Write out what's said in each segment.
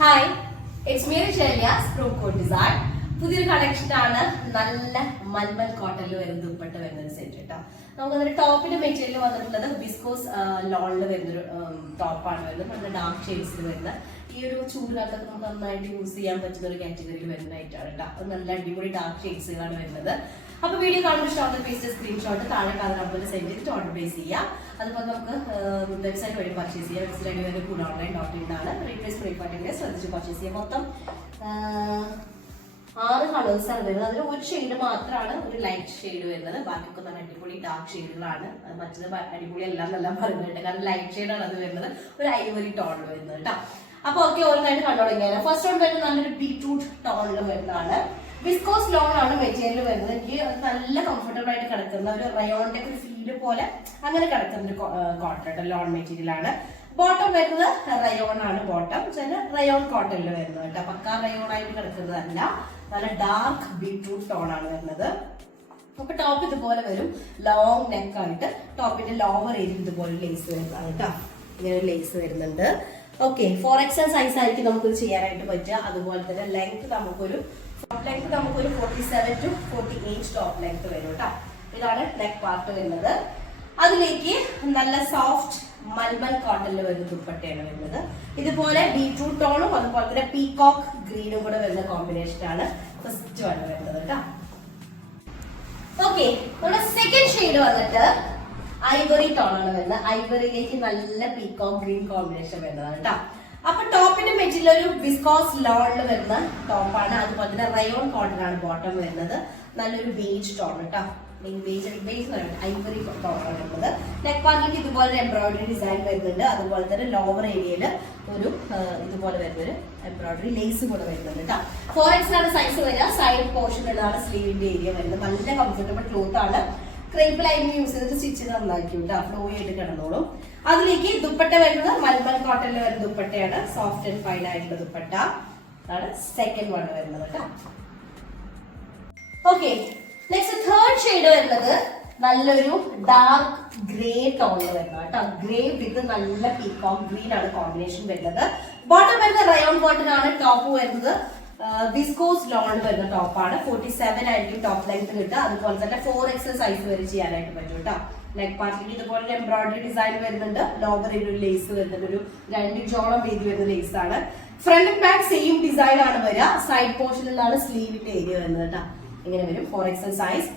Hi, it's me Shelya സ്പ്രൂ കോട്ട് design. പുതിയൊരു കളക്ഷൻ ആണ്. നല്ല മൽമൽ കോട്ടണിൽ വരുന്ന ദുപ്പട്ട വരുന്ന ഒരു സെറ്റ് കേട്ടോ. നമുക്കതിന്റെ ടോപ്പിന്റെ മെറ്റീരിയൽ വന്നിട്ടുള്ളത് വിസ്കോസ് ലോണിൽ വരുന്നൊരു ടോപ്പാണ് വരുന്നത്. നല്ല ഡാർക്ക് ഷെയ്ഡ്സിൽ വരുന്ന ഈ ഒരു ചൂടുകാലത്തൊക്കെ നമുക്ക് നന്നായിട്ട് യൂസ് ചെയ്യാൻ പറ്റുന്ന ഒരു കാറ്റഗറിയിൽ വരുന്നതായിട്ടാണ് കേട്ടോ. അത് നല്ല അടിപൊളി ഡാർക്ക് ഷെയ്ഡ്സുകളാണ് വരുന്നത്. അപ്പൊ വീഡിയോ കാണുമ്പോൾ ഇഷ്ടമുള്ള പേജ് സ്ക്രീൻഷോട്ട് താഴെ നമ്പറിൽ സെൻഡ് ചെയ്തിട്ട് ഓർഡർ പ്ലേസ് ചെയ്യാം. അതുപോലെ നമുക്ക് വെബ്സൈറ്റ് വഴി പർച്ചേസ് ചെയ്യാം. വെബ്സൈറ്റ് വഴി കൂടെ ഓൺലൈൻ.in ആണ്. റീപ്ലേസ് ഫ്രീ ശ്രദ്ധിച്ച് പർച്ചേസ് ചെയ്യാം. മൊത്തം 6 കളേഴ്സാണ് വരുന്നത്. അതിൽ ഒരു ഷെയ്ഡ് മാത്രമാണ് ഒരു ലൈറ്റ് ഷെയ്ഡ് വരുന്നത്. ബാക്കിയൊക്കെ നല്ല അടിപൊളി ഡാർക്ക് ഷെയ്ഡുകളാണ്. മറ്റത് അടിപൊളി എല്ലാം പറയുന്നുണ്ട്. കാരണം ലൈറ്റ് ഷെയ്ഡാണ് അത് വരുന്നത്. ഒരു ഐവറി ടോണിൽ വരുന്നത് കേട്ടോ. അപ്പൊ ഓക്കെ, ഓരോന്നായിട്ട് കണ്ടു തുടങ്ങിയാൽ ഫസ്റ്റ് ഓൺ വരുന്നത് നല്ലൊരു ബീട്രൂട്ട് ടോണിൽ വരുന്നതാണ്. വിസ്കോസ് ലോൺ ആണ് മെറ്റീരിയൽ വരുന്നത്. എനിക്ക് നല്ല കംഫർട്ടബിൾ ആയിട്ട് കിടക്കുന്ന ഒരു റയോണിന്റെ ഒരു ഫീല് പോലെ അങ്ങനെ കിടക്കുന്ന ഒരു കോട്ടൺ ലോൺ മെറ്റീരിയൽ ആണ്. ബോട്ടം വരുന്നത് റയോൺ ആണ്. ബോട്ടം റയോൺ കോട്ടണിൽ വരുന്നത് കേട്ടോ. പക്കാ റയോൺ ആയിട്ട് കിടക്കുന്നതല്ല, നല്ല ഡാർക്ക് ബീട്രൂട്ട് ടോൺ ആണ് വരുന്നത്. അപ്പൊ ടോപ്പ് ഇതുപോലെ വരും, ലോങ് നെക്ക് ആയിട്ട്. ടോപ്പിന്റെ ലോവർ ഏരിയ ഇതുപോലെ ലേസ് വരുന്നതാണ് കേട്ടോ. ഇങ്ങനെ ഒരു ലേസ് വരുന്നുണ്ട്. ഓക്കെ, 4XL സൈസ് ആയിരിക്കും നമുക്കിത് ചെയ്യാനായിട്ട് പറ്റുക. അതുപോലെ തന്നെ ലെങ്ത് നമുക്കൊരു 47 to 48 ടോപ്പ് ലെങ്ത് വരും കേട്ടോ. ഇതാണ് നെക്ക് പാർട്ട് വരുന്നത്. അതിലേക്ക് നല്ല സോഫ്റ്റ് മൽമൽ കോട്ടണിൽ വരുന്ന ദുപ്പട്ടയാണ് വരുന്നത്. ഇതുപോലെ ബീട്രൂട്ട് ടോണും അതുപോലെ തന്നെ പീകോക്ക് ഗ്രീനും കൂടെ വരുന്ന കോമ്പിനേഷൻ ആണ് ഫസ്റ്റ് വൺ വരുന്നത് കേട്ടോ. ഓക്കെ, നമ്മുടെ സെക്കൻഡ് ഷെയ്ഡ് വന്നിട്ട് ഐവറി ടോൺ ആണ് വരുന്നത്. ഐവറിയിലേക്ക് നല്ല പീകോക്ക് ഗ്രീൻ കോമ്പിനേഷൻ വരുന്നതാണ് കേട്ടോ. അപ്പൊ ടോപ്പിന്റെ മെറ്റീരിയൽ ഒരു വിസ്കോസ് ലോണിൽ വരുന്ന ടോപ്പാണ്. അതുപോലെ തന്നെ റയോൺ കോട്ടൺ ആണ് ബോട്ടം വരുന്നത്. നല്ലൊരു ബേജ് ടോൺ കേട്ടോ. ഐവറി ടോൺ ആണ് വരുന്നത്. നെക്ക് പാർട്ടിലേക്ക് ഇതുപോലെ എംബ്രോയിഡറി ഡിസൈൻ വരുന്നുണ്ട്. അതുപോലെ തന്നെ ലോവർ ഏരിയയിൽ ഒരു ഇതുപോലെ വരുന്നൊരു എംബ്രോയിഡറി ലേസ് കൂടെ വരുന്നുണ്ട് കേട്ടോ. 4XL ആണ് സൈസ് വരിക. സൈഡ് പോർഷൻ വരുന്നതാണ് സ്ലീവിന്റെ ഏരിയ വരുന്നത്. നല്ല കംഫർട്ടബിൾ ക്ലോത്ത് ആണ്. ക്രേപ്പ് ലൈനിങ് യൂസ് ചെയ്തിട്ട് സ്റ്റിച്ച് നന്നായിരിക്കും കേട്ടോ. ഫ്ലോ ആയിട്ട് കിടന്നോളും. അതിലേക്ക് ദുപ്പട്ട വരുന്നത് മൽമൽ കോട്ടണിൽ വരുന്ന ദുപ്പട്ടയാണ്. സോഫ്റ്റ് ആൻഡ് ഫൈൻ ആയിട്ടുള്ള ദുപ്പട്ട ആണ് സെക്കൻഡ് വൺ വരുന്നത് കേട്ടോ. ഓക്കെ, നെക്സ്റ്റ് തേർഡ് ഷെയ്ഡ് വരുന്നത് നല്ലൊരു ഡാർക്ക് ഗ്രേ ടോണിൽ വരുന്നത് കേട്ടോ. ഗ്രേ വിത്ത് നല്ല പീകോക്ക് ഗ്രീൻ ആണ് കോമ്പിനേഷൻ വരുന്നത്. ബോട്ടം വരുന്നത് റയോൺ കോട്ടൺ ആണ്. ടോപ്പ് വരുന്നത് വിസ്കോസ് ലോൺ വരുന്ന ടോപ്പാണ്. 47 ആയിരിക്കും ടോപ്പ് ലെങ്ത് കിട്ടുക. അതുപോലെ തന്നെ 4XL സൈസ് വരെ ചെയ്യാനായിട്ട് പറ്റും കേട്ടോ. നെക്ക് പാർട്ടിൽ ഇതുപോലെ എംബ്രോയിഡറി ഡിസൈൻ വരുന്നുണ്ട്. ലോവർ ഒരു ലേസ് വരുന്നുണ്ട്. ഒരു 2 ഇഞ്ചോളം വീതി വരുന്ന ലേസ് ആണ്. Front and back same design ആണ് വരിക. സൈഡ് പോർഷനിലാണ് സ്ലീവിന്റെ ഏരിയ വരുന്നത് കേട്ടോ. ഇങ്ങനെ വരും 4XL സൈസ്.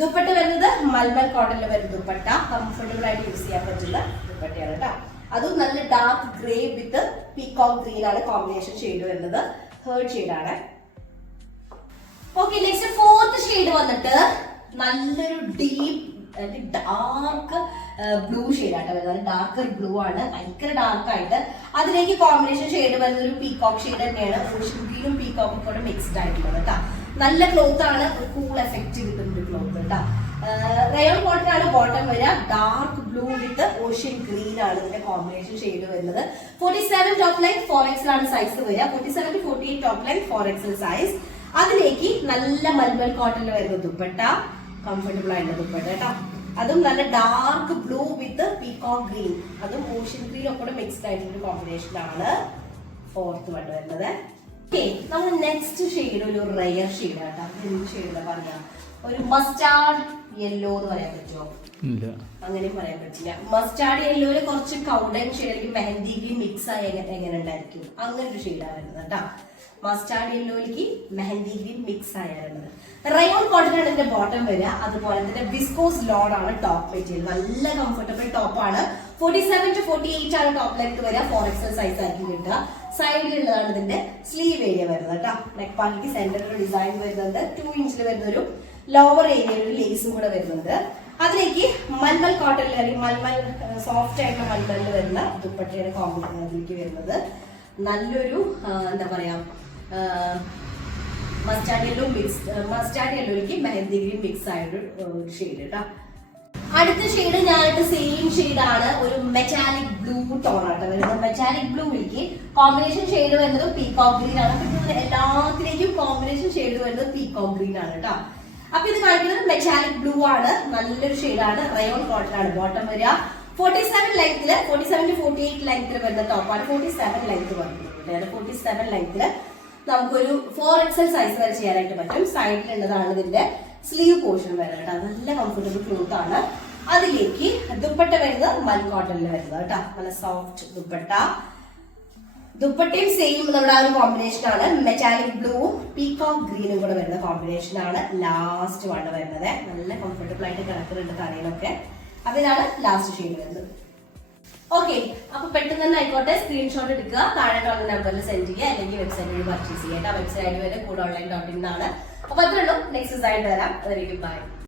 ദുപ്പട്ട വരുന്നത് മൽമൽ കോട്ടണിൽ വരുന്ന ദുപ്പട്ട. കംഫർട്ടബിൾ ആയിട്ട് യൂസ് ചെയ്യാൻ പറ്റുന്ന ദുപ്പട്ടയാണ് കേട്ടോ. അതും നല്ല ഡാർക്ക് ഗ്രേ വിത്ത് പീകോക്ക് ഗ്രീൻ ആണ് കോമ്പിനേഷൻ ഷെയ്ഡ് വരുന്നത്. തേർഡ് ഷെയ്ഡ് ആണ്. ഓക്കെ, നെക്സ്റ്റ് ഫോർത്ത് ഷെയ്ഡ് വന്നിട്ട് നല്ലൊരു ഡീപ്പ് ഡാർക്ക് ബ്ലൂ ഷെയ്ഡ് ആയിട്ട് വരുന്നത്. ഡാർക്ക് ബ്ലൂ ആണ്, ഭയങ്കര ഡാർക്ക് ആയിട്ട്. അതിലേക്ക് കോമ്പിനേഷൻ ഷെയ്ഡ് വരുന്ന ഒരു പീകോക്ക് ഷെയ്ഡ് തന്നെയാണ്. ഓഷ്യൻ ഗ്രീനും പീകോക്കും കൂടെ മിക്സ്ഡ് ആയിട്ടുള്ളത് കേട്ടോ. നല്ല ക്ലോത്ത് ആണ്. ഒരു കൂൾ എഫക്റ്റ് കിട്ടുന്ന ഒരു ക്ലോത്ത് കേട്ടോ. റയോൺ കോട്ടൺ ആണ് ബോട്ടം വരിക. ഡാർക്ക് ബ്ലൂ വിത്ത് ഓഷ്യൻ ഗ്രീൻ ആണ് ഇതിന്റെ കോമ്പിനേഷൻ ഷെയ്ഡ് വരുന്നത്. 47 ടോപ്പ് ലൈൻ 4XL ആണ് സൈസ് വരിക. 47 to 48 top line 4XL size. അതിലേക്ക് നല്ല മൽമൽ കോട്ടണിൽ വരുന്ന ദുപ്പട്ട. കംഫർട്ടബിൾ ആയിട്ടുള്ള ദുപ്പട്ട കേട്ടോ. അതും നല്ല ഡാർക്ക് ബ്ലൂ വിത്ത് പീകോക്ക് ഗ്രീൻ, അതും ഓഷ്യൻ ഗ്രീൻ ഒക്കെ മിക്സ്ഡ് ആയിട്ടുള്ള കോമ്പിനേഷൻ ആണ് ഫോർത്ത് വൺ വരുന്നത്. ഓക്കെ, നമ്മൾ നെക്സ്റ്റ് ഷെയ്ഡ് ഒരു റയർ ഷെയ്ഡ് ആട്ടോ. എന്ത് ഷെയ്ഡ് പറഞ്ഞ ഒരു മസ്റ്റാർഡ് യെല്ലോ എന്ന് പറയാൻ പറ്റുമോ? അങ്ങനെയും പറയാൻ പറ്റില്ല. മസ്റ്റാർഡ് യെല്ലോയില് കുറച്ച് കൗഡൻ ഷെയ്ഡ് മെഹന്തി ഗ്രീൻ മിക്സ് ആയി എങ്ങനെ ഉണ്ടായിരിക്കും അങ്ങനെ ഒരു ഷെയ്ഡാണ് വരുന്നത് കേട്ടോ. മസ്റ്റാർഡ് യെല്ലോയിലേക്ക് മെഹന്തി ഗ്രീൻ മിക്സ് ആയിരുന്നത്. റയോൺ കോട്ടൺ ആണ് ഇതിന്റെ ബോട്ടം വരിക. അതുപോലെ തന്നെ വിസ്കോസ് ലോൺ ആണ് ടോപ്പ് മെറ്റീരിയൽ. നല്ല കംഫർട്ടബിൾ ടോപ്പ് ആണ്. 47 to 48 ആണ് ടോപ്പ് ലെങ്ത് വരിക. 4XL സൈസ് ആയിരിക്കും കിട്ടുക. സൈഡിലുള്ളതാണ് ഇതിന്റെ സ്ലീവ് ഏരിയ വരുന്നത് കേട്ടോ. നെക്ക് പാർട്ടിക്ക് സെന്ററിൽ ഡിസൈൻ വരുന്നുണ്ട്. 2 ഇഞ്ചിൽ വരുന്ന ഒരു ലോവർ ഏരിയയിൽ ഒരു ലേസും കൂടെ വരുന്നുണ്ട്. അതിലേക്ക് മൽമൽ കോട്ടണിൽ അല്ലെങ്കിൽ മൽമൽ സോഫ്റ്റ് ആയിട്ടുള്ള മൽമലിൽ വരുന്ന ദുപ്പട്ടയുടെ കോമ്പിനേഷനിലേക്ക് വരുന്നത് നല്ലൊരു എന്താ പറയാ മസ്റ്റാർഡ് യെല്ലോയിലേക്ക് മെഹന്തി ഗ്രീൻ മിക്സ് ആയൊരു ഷെയ്ഡ് കേട്ടോ. അടുത്ത ഷെയ്ഡ് ഞാനിട്ട് സെയിം ഷെയ്ഡ് ആണ്. ഒരു മെറ്റാലിക് ബ്ലൂ ടോൺ ആയിട്ട് വരുന്നത്. മെറ്റാലിക് ബ്ലൂവിലേക്ക് കോമ്പിനേഷൻ ഷെയ്ഡ് വരുന്നത് പീകോക്ക് ഗ്രീൻ ആണ്. എല്ലാത്തിലേക്കും കോമ്പിനേഷൻ ഷെയ്ഡ് വരുന്നത് പീകോക്ക് ഗ്രീൻ ആണ് കേട്ടോ. അപ്പൊ ഇത് കാണിക്കുന്നത് മെറ്റാലിക് ബ്ലൂ ആണ്. നല്ലൊരു ഷെയ്ഡാണ്. റയോൺ കോട്ടൺ ആണ് ബോട്ടം വരിക. 47 ലെങ്ത്തിൽ 47 to 48 ലെങ്ത്തിൽ വരുന്ന ടോപ്പാണ്. 47 ലെങ്ത് വരുന്നത്. പറ്റും. 47 ലെങ്ത്തിൽ നമുക്കൊരു 4XL സൈസ് വരെ ചെയ്യാനായിട്ട് പറ്റും. സൈഡിലുള്ളതാണ് ഇതിന്റെ സ്ലീവ് പോർഷൻ വരുന്നത് കേട്ടോ. നല്ല കംഫർട്ടബിൾ ക്ലോത്ത് ആണ്. അതിലേക്ക് ദുപ്പട്ട വരുന്നത് മൽ കോട്ടണിൽ വരുന്നത് കേട്ടോ. നല്ല സോഫ്റ്റ് ദുപ്പട്ട. ദുപ്പട്ടയും സെയിം നമ്മുടെ ആ ഒരു കോമ്പിനേഷൻ ആണ്. മെറ്റാലിക് ബ്ലൂവും പീകോക്ക് ഗ്രീനും കൂടെ വരുന്ന കോമ്പിനേഷൻ ആണ് ലാസ്റ്റ് വൺ വരുന്നത്. നല്ല കംഫർട്ടബിൾ ആയിട്ട് കിടക്കുന്നുണ്ട് തലയിലൊക്കെ. അപ്പൊ ഇതാണ് ലാസ്റ്റ് ഷെയ്ഡ് വരുന്നത്. ഓക്കെ, അപ്പൊ പെട്ടെന്ന് തന്നെ ആയിക്കോട്ടെ, സ്ക്രീൻഷോട്ട് എടുക്കുക, താഴെ കാണുന്ന നമ്പറിൽ സെൻഡ് ചെയ്യുക, അല്ലെങ്കിൽ വെബ്സൈറ്റ് വഴി പർച്ചേസ് ചെയ്യുക. വെബ്സൈറ്റ് വരെ കൂടെ ഓൺലൈൻ.in ആണ്. അപ്പൊ അത്രയുള്ളൂ. നെക്സ്റ്റ് ഡിസൈൻ തരാം. അതായിരിക്കും ബൈ.